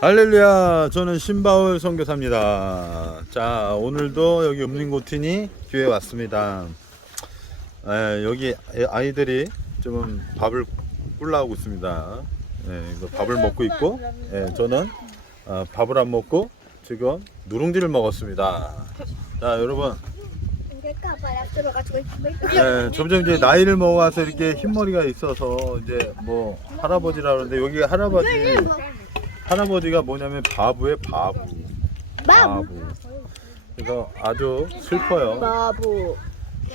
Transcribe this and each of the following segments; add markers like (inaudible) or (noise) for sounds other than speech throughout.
할렐루야 저는 신바울 선교사입니다. 자 오늘도 여기 음림고티니 교회 왔습니다. 에, 여기 아이들이 좀 밥을 꿀라고 있습니다. 예, 이거 밥을 먹고 있고 예, 저는 어, 밥을 안 먹고 지금 누룽지를 먹었습니다. 자 여러분. 예, 점점 이제 나이를 먹어서 이렇게 흰머리가 있어서 이제 뭐 할아버지라 그러는데 여기 할아버지 할아버지가 뭐냐면 바보의 바보. 바보. 그래서 아주 슬퍼요. 바보.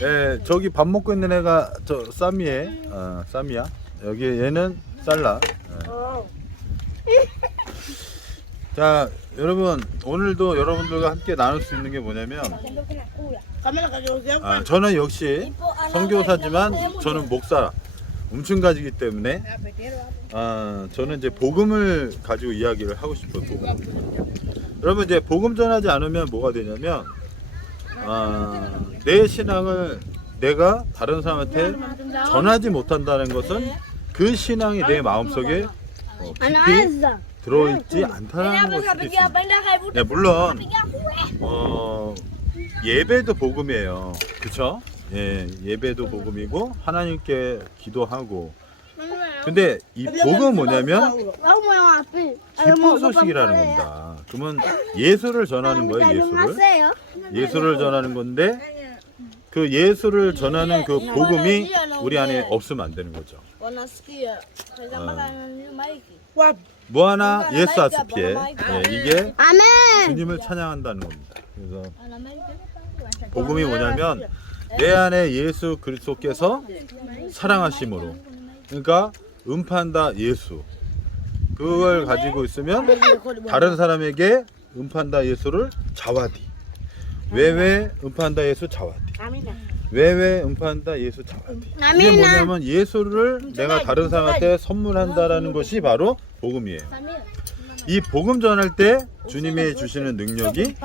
예, 저기 밥 먹고 있는 애가 저 쌈이에, 어, 쌈이야. 여기 얘는 쌀라. 예. 자, 여러분 오늘도 여러분들과 함께 나눌 수 있는 게 뭐냐면, 아, 저는 역시 선교사지만 저는 목사, 움충가지기 때문에 아, 저는 이제 복음을 가지고 이야기를 하고 싶어요. 복음. 여러분 이제 복음 전하지 않으면 뭐가 되냐면 아, 내 신앙을 내가 다른 사람한테 전하지 못한다는 것은 그 신앙이 내 마음속에 어, 깊이 들어있지 않다는 있습니다. 네, 물론 어, 예배도 복음이에요. 그렇죠? 예, 예배도 복음이고 하나님께 기도하고 근데 이 복은 뭐냐면 기쁜 소식이라는 겁니다. 그러면 예수를 전하는 거예요, 예수를. 예수를 전하는 건데 그 예수를 전하는 그 복음이 우리 안에 없으면 안 되는 거죠. Hiki. 뭐 하나 예수 아스피에 예, 이게. 주님을 찬양한다는 겁니다. 그래서 malika. 복음이 뭐냐면 내 안에 예수 그리스도께서 사랑하심으로. 그러니까 음판다 예수. 그걸 가지고 있으면 다른 사람에게 음판다 예수를 자와디. 왜왜 음판다 예수 자와디? 왜왜 음판다 예수 자와디? 이게. 뭐냐면 예수를 내가 다른 사람한테 선물한다라는 것이 바로 복음이에요 이 복음 전할 때 주님이 주시는 능력이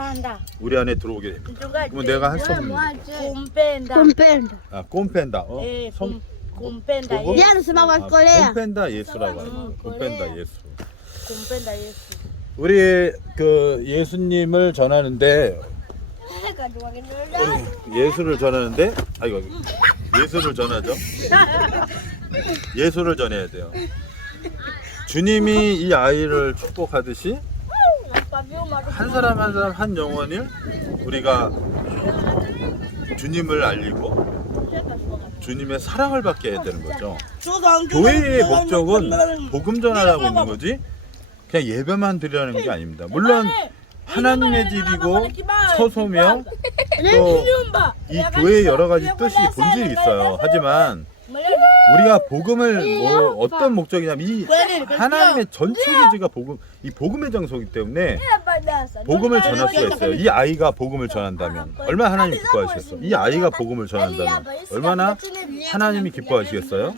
우리 안에 들어오게 됩니다 그러면 내가 할 수 없는. Kumpenda. 아, 꼼펜다. 어? Eh, 성? Yesu. Yan sa mga 아. 꼼펜다 예수라고 하는 음, 거예요. 그래. 꼼펜다 예수. Yesu. 우리 그 예수님을 전하는데 우리 예수를 전하는데 아이고 예수를 전하죠. (laughs) 예수를 전해야 돼요. 주님이 이 아이를 축복하듯이 한 사람 한 사람 한 영혼을 우리가 주님을 알리고 주님의 사랑을 받게 해야 되는 거죠. 교회의 목적은 복음 전하라고 있는 거지 그냥 예배만 드리라는 게 아닙니다. 물론 하나님의 집이고 처소며 또 이 교회의 여러 가지 뜻이 본질이 있어요. 하지만 우리가 복음을 뭐 어떤 목적이냐면 이 하나님의 전체 기지가 복음 이 복음의 장소이기 때문에 복음을 전할 수가 있어요. 이 아이가 복음을 전한다면. 얼마나 하나님 기뻐하시겠어? 이 아이가 복음을 전한다면. 얼마나 하나님이 기뻐하시겠어요?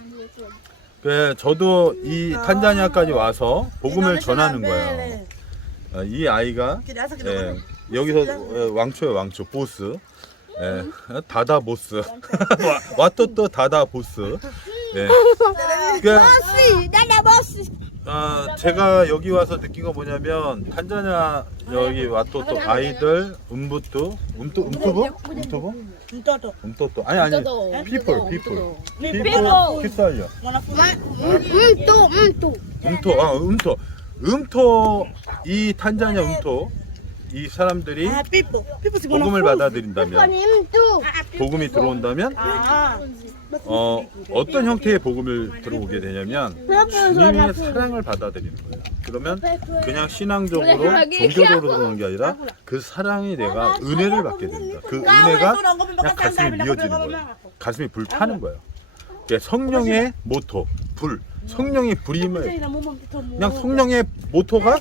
그 저도 이 탄자니아까지 와서 복음을 전하는 거예요. 어, 이 아이가 예, 여기서 어, 왕초요 왕초. 보스. 예, 다다 보스. (laughs) 와또또 다다 보스 (laughs) 예. 그, 아, 제가 여기 와서 느낀 거 뭐냐면 탄자니아 여기 와또 또 아이들 음부뚜 음뚜 음투부? 음투부 음또또 아니 아니 피플 피플 피플 to, mm, to. 음토 아 음토. 음토 이 탄자니아 음토. 이 사람들이 복음을 받아들인다면 to. 복음이 들어온다면 어 어떤 형태의 복음을 들어오게 되냐면 주님의 사랑을 받아들이는 거예요. 그러면 그냥 신앙적으로 종교적으로 들어오는 게 아니라 그 사랑이 내가 은혜를 받게 됩니다. 그 은혜가 그냥 가슴이 미어지는 거예요. 가슴이 불타는 거예요. 성령의 모토 불 성령의 불임을 그냥 성령의 모토가 확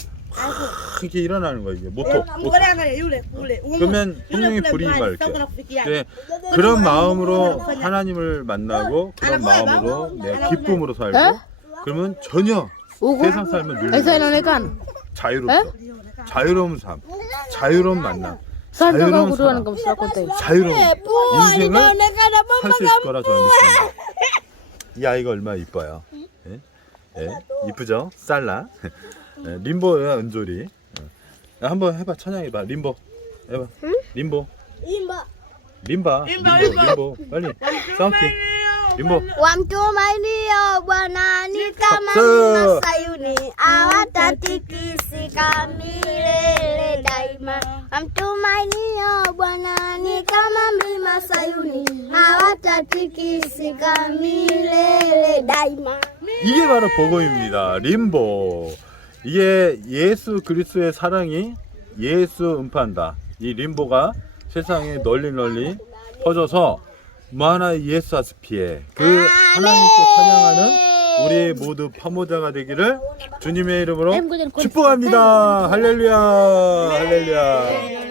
이렇게 일어나는 거예요. 이게 모토. 모토. 그러면 성령의 불이 임할게. 네, 그런 마음으로 하나님을 만나고 그런 마음으로 내 기쁨으로 살고 그러면 전혀 세상 삶을 nanikan. 자유롭죠. 자유로운 삶, 자유로운 만남, 자유로운 tayo? 자유로운 인생을 살 수 있을 거라 저는 믿습니다. 이 아이가 얼마나 이뻐요. 예? 예? 이쁘죠? 살라. 네, 림보야 은솔이. 어. 야, 한번 해봐 찬양해봐 림보 해봐 림보 Imba. 림바 림보 림보 빨리 사운드 림보 Wamtumainio Bwana ni kama 박수. mlima Sayuni, hawatatikisika milele daima. Wamtumainio Bwana ni kama mlima Sayuni, hawatatikisika milele daima. 이게 바로 복음입니다. 림보. 이게 예수 그리스도의 사랑이 예수 음파한다. 이 림보가 세상에 널리 널리 퍼져서 마나 예수 아스피에 그 하나님께 찬양하는 우리 모두 파모자가 되기를 주님의 이름으로 축복합니다. 할렐루야. 할렐루야.